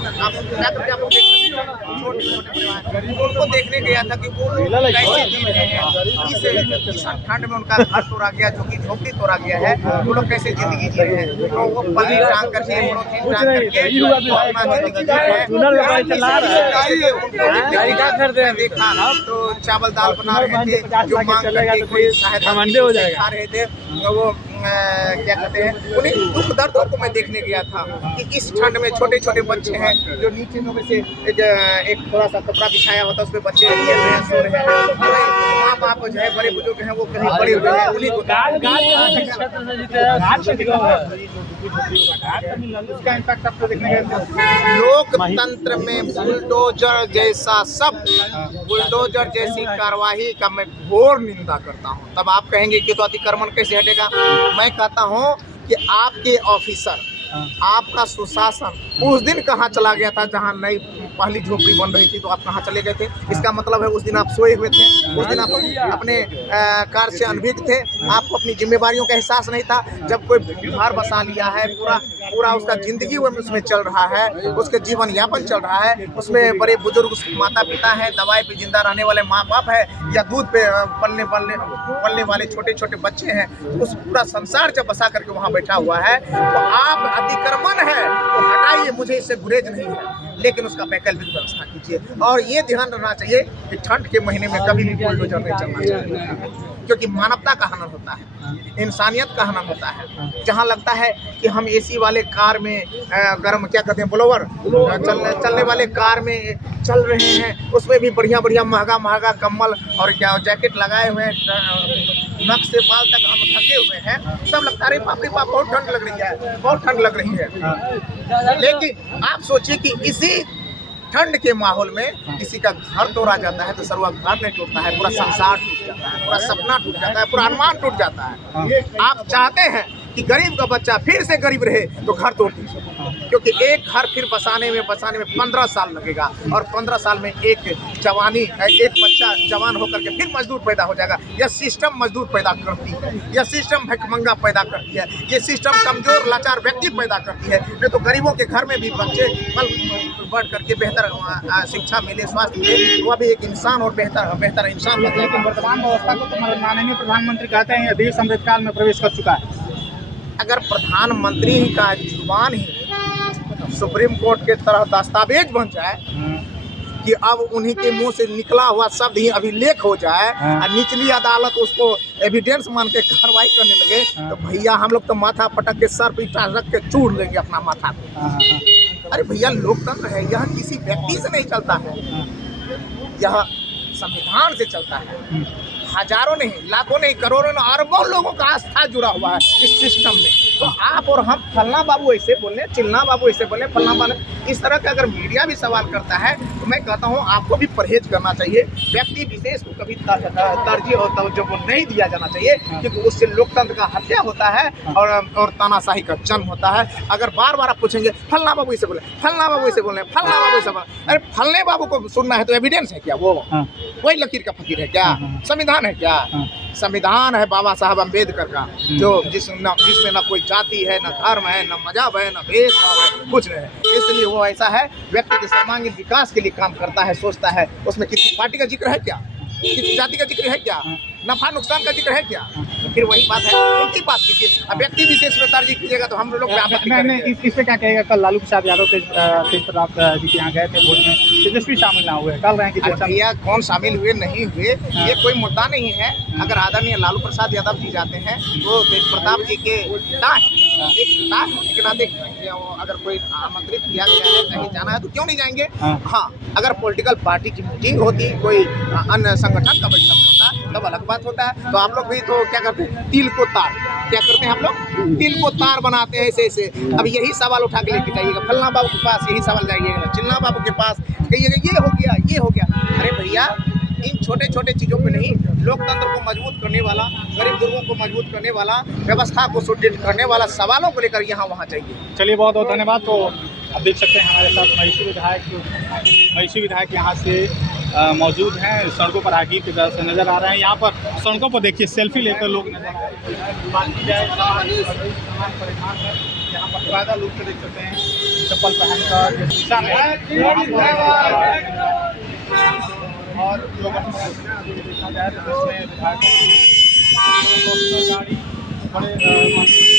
आप जाकर के आप लोग देख सकते हैं, छोटे-छोटे परिवार उनको देखने गया था कि वो लोग कैसे जी रहे हैं, इस ठंड में उनका घर तोड़ा गया, जो कि झोपड़ी तोड़ा गया है, वो लोग कैसे ज़िंदगी जी रहे हैं। तो वो पल्ली टाँग करके, पॉलीथीन टाँग करके वो अपना ज़िंदगी जी रहे हैं। मैं देखा तो चावल दाल बना रहे थे, जो मांग करके कोई सहायता खा रहे थे, वो क्या कहते हैं, उन्हीं दुख दर्दों को मैं देखने गया था कि इस ठंड में छोटे-छोटे बच्चे हैं जो नीचे में से एक थोड़ा सा कपड़ा बिछाया होता है, उसमें बच्चे खेल रहे हैं, सो रहे हैं। माँ बाप जो है बड़े बुजुर्ग हैं वो कहीं पड़े हुए हैं, उन्हीं को उसका इम्पैक्ट आपको देखने गए। लोकतंत्र में बुलडोजर जैसी कार्यवाही का मैं घोर निंदा करता हूँ। तब आप कहेंगे कि तो अतिक्रमण कैसे हटेगा? मैं कहता हूँ कि आपके ऑफिसर, आपका सुशासन उस दिन कहाँ चला गया था जहाँ नई पहली झोपड़ी बन रही थी, तो आप कहाँ चले गए थे? इसका मतलब है उस दिन आप सोए हुए थे, उस दिन आप अपने कार्य से अनभिज्ञ थे, आपको अपनी जिम्मेवारियों का एहसास नहीं था। जब कोई घर बसा लिया है, पूरा उसका जिंदगी उसमें चल रहा है, उसके जीवन यापन चल रहा है, उसमें बड़े बुजुर्ग माता पिता हैं, दवाई पे जिंदा रहने वाले माँ बाप है, या दूध पे पलने वाले छोटे छोटे बच्चे हैं, उस पूरा संसार जब बसा करके वहाँ बैठा हुआ है, तो आप अतिक्रमण है तो हटाइए, मुझे इससे गुरेज नहीं है, लेकिन उसका वैकल्पिक व्यवस्था कीजिए। और ये ध्यान रखना चाहिए कि ठंड के महीने में कभी भी बुलडोजर नहीं चलना चाहिए, क्योंकि मानवता का हनन होता है, इंसानियत का हनन होता है। जहाँ लगता है कि हम एसी वाले कार में गर्म क्या कहते हैं ब्लोवर चलने वाले कार में चल रहे हैं, उसमें भी बढ़िया बढ़िया महंगा कम्बल और क्या जैकेट लगाए हुए हैं, नक से बाल तक हम ढके हुए हैं, तब लगता है बाप रे बाप बहुत ठंड लग रही है, बहुत ठंड लग रही है। लेकिन आप सोचिए कि इसी ठंड के माहौल में किसी का घर तोड़ा जाता है तो सरवा घर नहीं टूटता है, पूरा संसार टूट जाता है, पूरा सपना टूट जाता है, पूरा अरमान टूट जाता है। आप चाहते हैं कि गरीब का बच्चा फिर से गरीब रहे तो घर तोड़ दीजिए, क्योंकि एक घर फिर बसाने में 15 साल लगेगा, और 15 साल में एक बच्चा जवान होकर के फिर मजदूर पैदा हो जाएगा। यह सिस्टम मजदूर पैदा करती है, यह सिस्टम भिखमंगा पैदा करती है, ये सिस्टम कमजोर लाचार व्यक्ति पैदा करती है। नहीं तो गरीबों के घर में भी बच्चे बढ़ करके बेहतर शिक्षा मिले, स्वास्थ्य मिले, वह भी एक इंसान और बेहतर इंसान बन जाएगा। वर्तमान व्यवस्था को तो माननीय प्रधानमंत्री कहते हैं देश अमृतकाल में प्रवेश कर चुका है। अगर प्रधानमंत्री ही का जुबान ही सुप्रीम कोर्ट के तरह दस्तावेज बन जाए कि अब उन्हीं के मुंह से निकला हुआ शब्द ही अभिलेख हो जाए और निचली अदालत उसको एविडेंस मान के कार्रवाई करने लगे, तो भैया हम लोग तो माथा पटक के सर पे ईंटा रख के चूड़ लेंगे अपना माथा को। अरे भैया लोकतंत्र है, यह किसी व्यक्ति से नहीं चलता है, यह संविधान से चलता है। हजारों नहीं, लाखों नहीं, करोड़ों नहीं, अरबों लोगों का आस्था जुड़ा हुआ है इस सिस्टम में। तो आप और हम फलना बाबू ऐसे बोले, चिलना बाबू ऐसे बोले, फलना बाबू इस तरह का अगर मीडिया भी सवाल करता है तो मैं कहता हूँ आपको भी परहेज करना चाहिए। व्यक्ति विशेष को कभी तरजीह और तवज्जो को नहीं दिया जाना चाहिए, क्योंकि उससे लोकतंत्र का हत्या होता है और तानाशाही का जन्म होता है। अगर बार बार आप पूछेंगे फलना बाबू ऐसे बोले, फलना बाबू ऐसे बोले, फलना बाबू ऐसे बोले, अरे फलने बाबू को सुनना है तो एविडेंस है क्या? वो वही लकीर का फकीर है क्या? संविधान है क्या? संविधान है बाबा साहब अम्बेडकर का, जो जिसमें न कोई जाति है, न धर्म है, न मजहब है, न भेदभाव है, कुछ नहीं है। इसलिए वो ऐसा है, व्यक्ति के सर्वांगीण विकास के लिए काम करता है, सोचता है। उसमें किसी पार्टी का जिक्र है क्या? किसी जाति का जिक्र है क्या? नफा नुकसान का जिक्र है क्या? तो फिर वही बात है, उनकी बात कीजिए। अब व्यक्ति विशेष में तरजीह कीजिएगा तो हम लोग आपत्ति करेंगे। इस पे क्या कहेगा? कल लालू प्रसाद यादव तेज प्रताप जी के यहाँ गए थे भोज में, तेजस्वी शामिल ना हुए, कल रहे हैं कि भैया कौन शामिल हुए नहीं हुए ये कोई मुद्दा नहीं है। अगर आदरणीय लालू प्रसाद यादव जी जाते हैं तो तेज प्रताप जी के नाते अगर कोई आमंत्रित किया गया है, कहीं जाना है तो क्यों नहीं जाएंगे? हाँ, अगर पॉलिटिकल पार्टी की मीटिंग होती, कोई अन्य संगठन का बैठक होता तब अलग बात होता है। तो आप लोग भी तो क्या करते हैं, तिल को तार क्या करते हैं, आप लोग तिल को तार बनाते हैं ऐसे। अब यही सवाल उठा के लेके जाइएगा फलना बाबू के पास, यही सवाल जाइएगा चिल्ला बाबू के पास, कहिएगा ये हो गया, ये हो गया। अरे भैया इन छोटे छोटे चीज़ों पे नहीं, लोकतंत्र को मजबूत करने वाला, गरीब गुरुओं को मजबूत करने वाला, व्यवस्था को सुदृढ़ करने वाला सवालों को लेकर यहाँ वहाँ चाहिए। चलिए बहुत बहुत धन्यवाद। तो आप देख सकते हैं हमारे साथ महिषी विधायक यहाँ से मौजूद हैं, सड़कों पर आगे की तरह से नज़र आ रहे हैं। यहाँ पर सड़कों पर देखिए सेल्फी लेकर लोग नजर आ रहे हैं। बात की जाए सामान परिधान है, यहाँ पर ज़्यादा लोग देख सकते हैं चप्पल पहनकर जिस दिशा में वहाँ पर और लोग देखा जाए तो इसमें विधायकों की गाड़ी बड़े